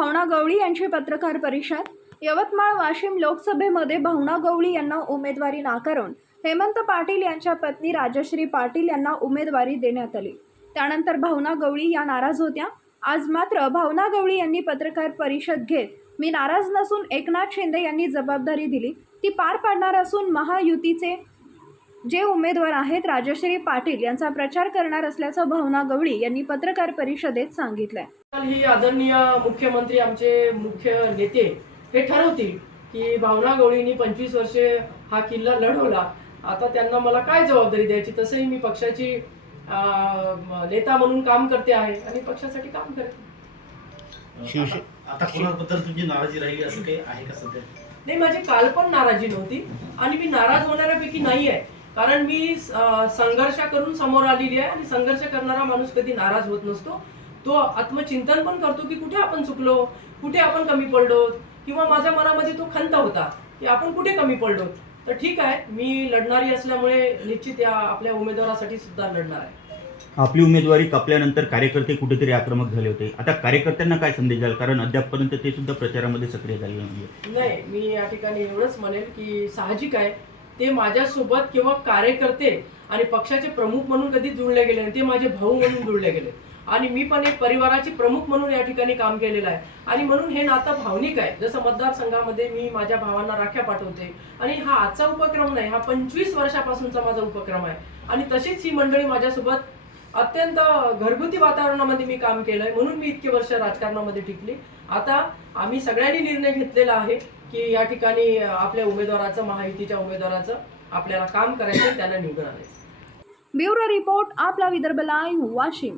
भावना गवळी यांची पत्रकार परिषद यवतमाळ वाशिम लोकसभेमध्ये भावना गवळी यांना उमेदवारी नाकारून हेमंत पाटील यांच्या पत्नी राजश्री पाटील यांना उमेदवारी देण्यात आली. त्यानंतर भावना गवळी या नाराज होत्या. आज मात्र भावना गवळी यांनी पत्रकार परिषद घेत मी नाराज नसून एकनाथ शिंदे यांनी जबाबदारी दिली. ती पार पाडणार असून महायुतीचे जे उमेदवार आहेत राजश्री पाटील यांचा प्रचार करणार असल्याचं भावना गवळी यांनी पत्रकार परिषदेत सांगितलंय. ही आदरणीय मुख्यमंत्री आमचे मुख्य नेते हे ठरवतील की भावना गवळींनी पंचवीस वर्षे हा किल्ला लढवला. आता त्यांना मला काय जबाबदारी द्यायची? तसंही मी पक्षाची नेता म्हणून काम करते आहे आणि पक्षासाठी काम करते. आता आता कोणाबद्दल तुमची नाराजी राहिली असं काही आहे का सध्या? नाही माझी काल पण नाराजी नव्हती आणि मी नाराज होणाऱ्यापैकी नाही आहे. कारण मी संघर्ष करून समोर आलेली आहे आणि संघर्ष करणारा माणूस कधी नाराज होत नसतो. तो आत्मचिंतन पण करतो की कुठे आपण चुकलो कुठे आपण कमी पडलो किंवा माझ्या मनामध्ये तो खंत होता की आपण कुठे कमी पडलो. तर ठीक आहे मी लढणारी असल्यामुळे निश्चित या आपल्या उमेदवारासाठी सुद्धा लढणार आहे. आपली उमेदवारी कापल्यानंतर कार्यकर्ते कुठेतरी आक्रमक झाले होते. आता कार्यकर्त्यांना काय संदेश द्याल? कारण अद्यापपर्यंत ते सुद्धा प्रचारामध्ये सक्रिय झाले नाही मी या ठिकाणी एवढंच म्हणेल की साहजिक आहे. ते माझ्यासोबत किंवा कार्यकर्ते आणि पक्षाचे प्रमुख म्हणून कधी जुळले गेले आणि ते माझे भाऊ म्हणून जुळले गेले. आणि मी पण एक परिवाराची प्रमुख म्हणून या ठिकाणी काम केलेलं आहे. आणि म्हणून हे नातं भावनिक आहे. जसं मतदारसंघामध्ये मी माझ्या भावांना राख्या पाठवते. आणि हा आजचा उपक्रम नाही हा पंचवीस वर्षापासूनचा माझा उपक्रम आहे. आणि तशीच ही मंडळी माझ्यासोबत अत्यंत घरगुती वातावरणामध्ये मी काम केलंय. म्हणून मी इतके वर्ष राजकारणामध्ये टिकली. आता आम्ही सगळ्यांनी निर्णय घेतलेला आहे. की या ठिकाणी आपल्या उमेदवाराचं महायुतीच्या उमेदवाराचं आपल्याला काम करायचं त्यांना निवडून आणायचं ब्युरो रिपोर्ट आपला विदर्भ लाईव्ह वाशिम.